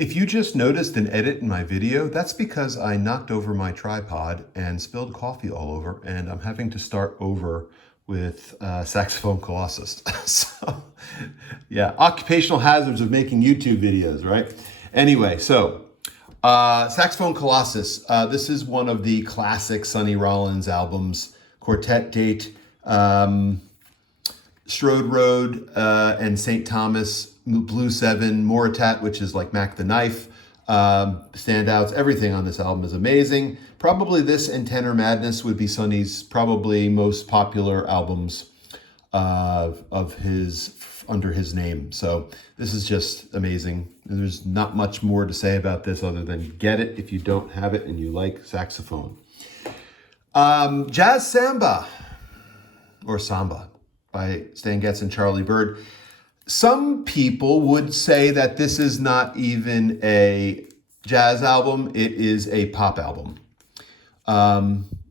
If you just noticed an edit in my video, that's because I knocked over my tripod and spilled coffee all over, and I'm having to start over with Saxophone Colossus. So, yeah, occupational hazards of making YouTube videos, right? Anyway, so Saxophone Colossus. This is one of the classic Sonny Rollins albums, quartet date. Strode Road and St. Thomas, Blue 7, Moritat, which is like Mac the Knife, standouts. Everything on this album is amazing. Probably this and Tenor Madness would be Sonny's probably most popular albums of his under his name. So this is just amazing. There's not much more to say about this other than get it if you don't have it and you like saxophone. Jazz Samba, or Samba, by Stan Getz and Charlie Byrd. Some people would say that this is not even a jazz album, it is a pop album.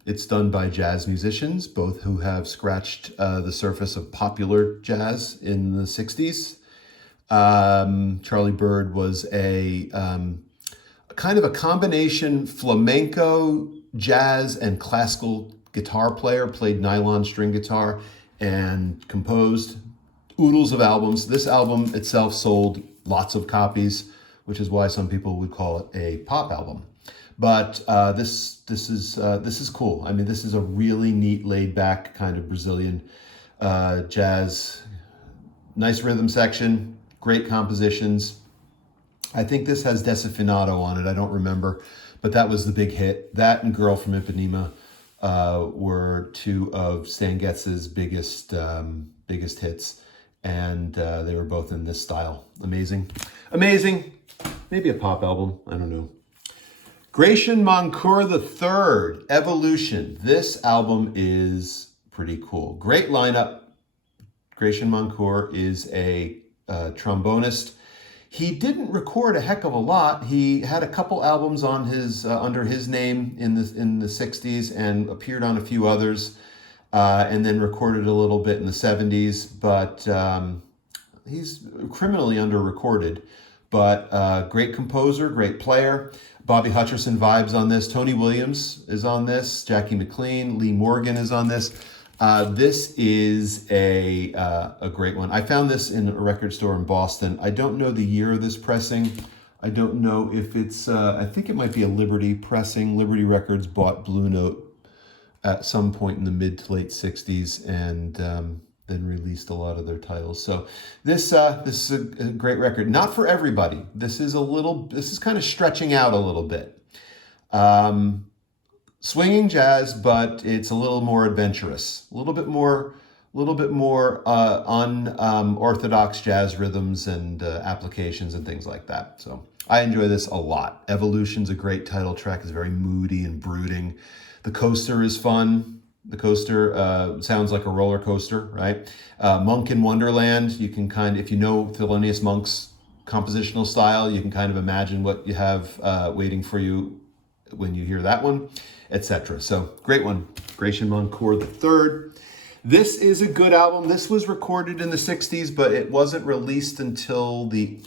It's done by jazz musicians, both who have scratched the surface of popular jazz in the 60s. Charlie Byrd was a kind of a combination flamenco, jazz, and classical guitar player, played nylon string guitar, and composed oodles of albums. This album itself sold lots of copies, which is why some people would call it a pop album. But this is cool. I mean, this is a really neat, laid-back kind of Brazilian jazz. Nice rhythm section, great compositions. I think this has Desafinado on it. I don't remember, but that was the big hit. That and Girl from Ipanema were two of Stan Getz's biggest hits, and they were both in this style. Amazing. Maybe a pop album, I don't know. Gratian Moncur III, Evolution. This album is pretty cool. Great lineup. Gratian Moncur is a trombonist. He didn't record a heck of a lot. He had a couple albums on his under his name in the 60s and appeared on a few others, and then recorded a little bit in the 70s. But he's criminally under-recorded. But great composer, great player. Bobby Hutcherson vibes on this. Tony Williams is on this. Jackie McLean, Lee Morgan is on this. This is a great one. I found this in a record store in Boston. I don't know the year of this pressing. I don't know if it's, I think it might be a Liberty pressing. Liberty Records bought Blue Note at some point in the mid to late 60s and then released a lot of their titles. So this is a great record. Not for everybody. This is kind of stretching out a little bit. Swinging jazz, but it's a little more adventurous, a little bit more unorthodox jazz rhythms and applications and things like that. So I enjoy this a lot. Evolution's a great title track. It's very moody and brooding. The Coaster is fun. The Coaster sounds like a roller coaster, right? Monk in Wonderland, you can if you know Thelonious Monk's compositional style, you can kind of imagine what you have waiting for you when you hear that one, etc. So great one, Gratian Moncur III. This is a good album. This was recorded in the 60s, but it wasn't released until the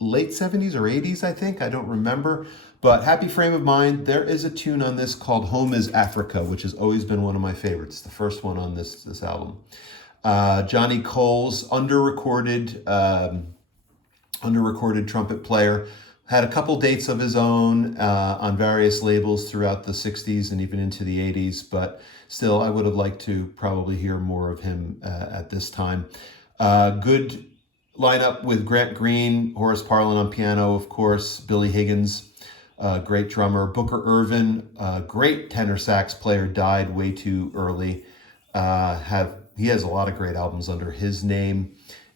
late 70s or 80s, I think. I don't remember. But Happy Frame of Mind, there is a tune on this called Home is Africa, which has always been one of my favorites, the first one on this album. Johnny Coles, under-recorded trumpet player, had a couple dates of his own on various labels throughout the 60s and even into the 80s, but still, I would have liked to probably hear more of him at this time. Good lineup with Grant Green, Horace Parlan on piano, of course, Billy Higgins, great drummer, Booker Ervin, great tenor sax player, died way too early. He has a lot of great albums under his name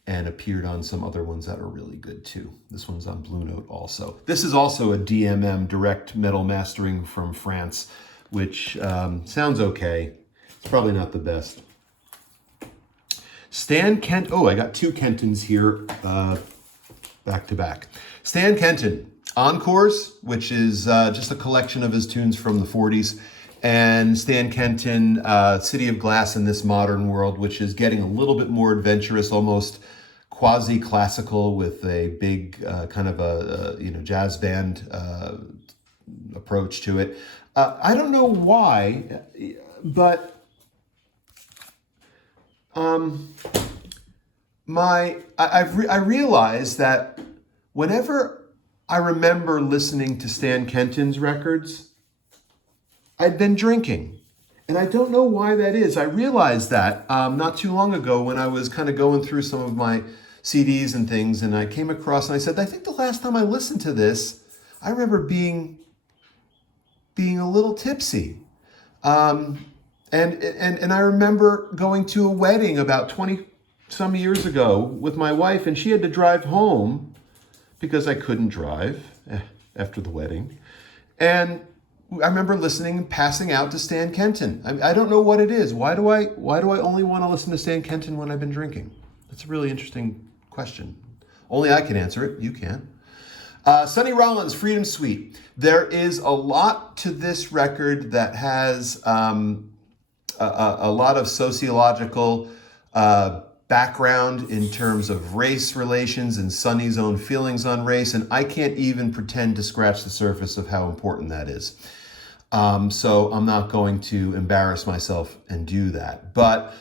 and appeared on some other ones that are really good too. This one's on Blue Note also. This is also a DMM, direct metal mastering from France, which sounds okay. It's probably not the best. Stan Kent, I got two Kentons here back to back. Stan Kenton, Encores, which is just a collection of his tunes from the 40s, and Stan Kenton, City of Glass in This Modern World, which is getting a little bit more adventurous, almost quasi-classical with a big kind of jazz band approach to it. I don't know why, but I realized that whenever I remember listening to Stan Kenton's records, I'd been drinking. And I don't know why that is. I realized that not too long ago when I was kind of going through some of my CDs and things, and I came across and I said, I think the last time I listened to this, I remember being a little tipsy. And I remember going to a wedding about 20 some years ago with my wife, and she had to drive home because I couldn't drive after the wedding. And I remember listening and passing out to Stan Kenton. I don't know what it is. Why do I only want to listen to Stan Kenton when I've been drinking? That's a really interesting question. Only I can answer it. You can. Sonny Rollins, Freedom Suite. There is a lot to this record that has a lot of sociological background in terms of race relations and Sonny's own feelings on race, and I can't even pretend to scratch the surface of how important that is. So I'm not going to embarrass myself and do that. But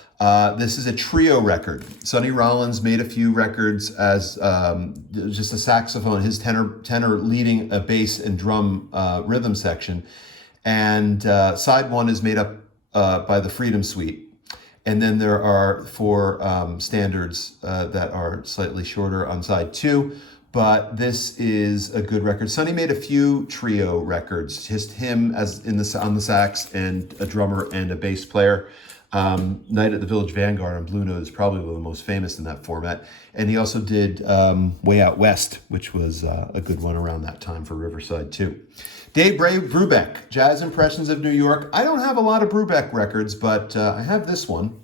this is a trio record. Sonny Rollins made a few records as just a saxophone, his tenor leading a bass and drum rhythm section. And side one is made up by the Freedom Suite. And then there are 4 standards that are slightly shorter on side 2. But this is a good record. Sonny made a few trio records, just him as on the sax and a drummer and a bass player. Night at the Village Vanguard on Blue Note is probably one of the most famous in that format. And he also did Way Out West, which was a good one around that time for Riverside too. Dave Brubeck, Jazz Impressions of New York. I don't have a lot of Brubeck records, but I have this one.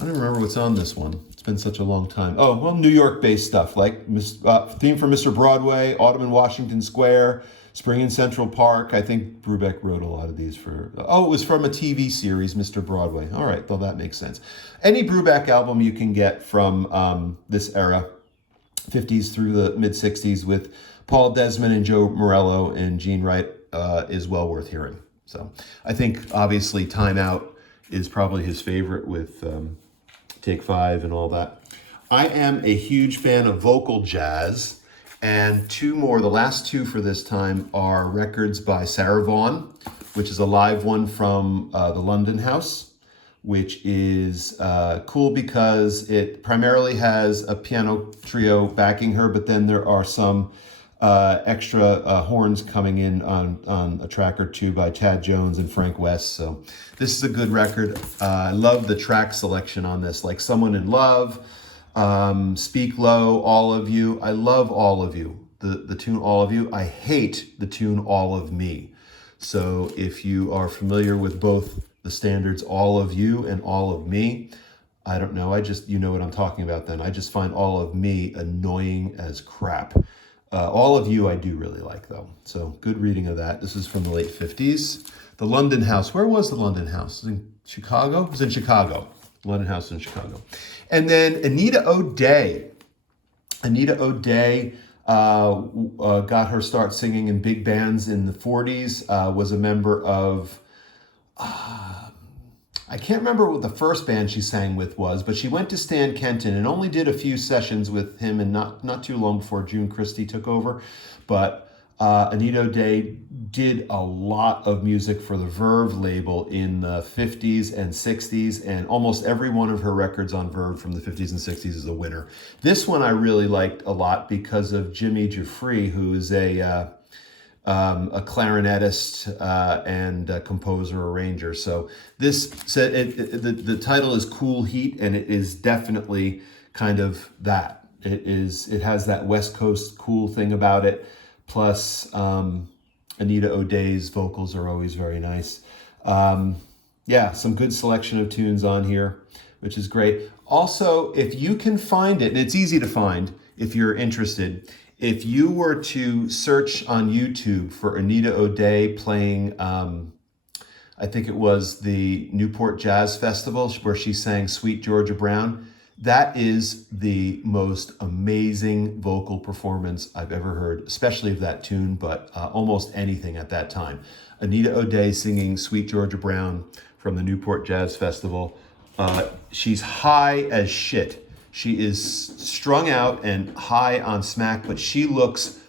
I don't remember what's on this one. It's been such a long time. Oh, well, New York-based stuff like Theme for Mr. Broadway, Autumn in Washington Square, Spring in Central Park. I think Brubeck wrote a lot of these for... Oh, it was from a TV series, Mr. Broadway. All right, well, that makes sense. Any Brubeck album you can get from this era, 50s through the mid-60s with Paul Desmond and Joe Morello and Gene Wright is well worth hearing. So I think, obviously, Time Out is probably his favorite with... Take 5 and all that. I am a huge fan of vocal jazz, and 2 more, the last 2 for this time, are records by Sarah Vaughan, which is a live one from the London House, which is cool because it primarily has a piano trio backing her, but then there are some extra horns coming in on a track or 2 by Chad Jones and Frank West. So this is a good record. I love the track selection on this, like Someone in Love, Speak Low, All of You. I love All of You, the tune All of You. I hate the tune All of Me. So if you are familiar with both the standards All of You and All of Me, I don't know, you know what I'm talking about then. I just find All of Me annoying as crap. All of You I do really like, though. So good reading of that. This is from the late 50s. The London House. Where was the London House? In Chicago? It was in Chicago. London House in Chicago. And then Anita O'Day. Anita O'Day got her start singing in big bands in the 40s, was a member of... I can't remember what the first band she sang with was, but she went to Stan Kenton and only did a few sessions with him, and not too long before June Christy took over. But Anita O'Day did a lot of music for the Verve label in the 50s and 60s, and almost every one of her records on Verve from the 50s and 60s is a winner. This one I really liked a lot because of Jimmy Giuffre, who is a clarinetist and a composer, arranger. So the title is Cool Heat, and it is definitely kind of that. It has that West Coast cool thing about it. Plus, Anita O'Day's vocals are always very nice. Some good selection of tunes on here, which is great. Also, if you can find it, and it's easy to find if you're interested, if you were to search on YouTube for Anita O'Day playing, I think it was the Newport Jazz Festival where she sang Sweet Georgia Brown, That is the most amazing vocal performance I've ever heard, especially of that tune, but almost anything at that time. Anita O'Day singing Sweet Georgia Brown from the Newport Jazz Festival. She's high as shit. She is strung out and high on smack, but she looks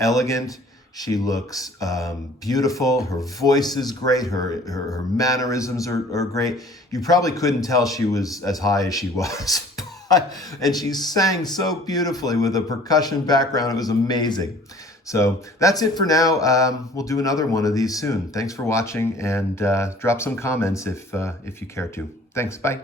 elegant. She looks beautiful. Her voice is great. Her mannerisms are great. You probably couldn't tell she was as high as she was. And she sang so beautifully with a percussion background. It was amazing. So that's it for now. We'll do another one of these soon. Thanks for watching, and drop some comments if you care to. Thanks. Bye.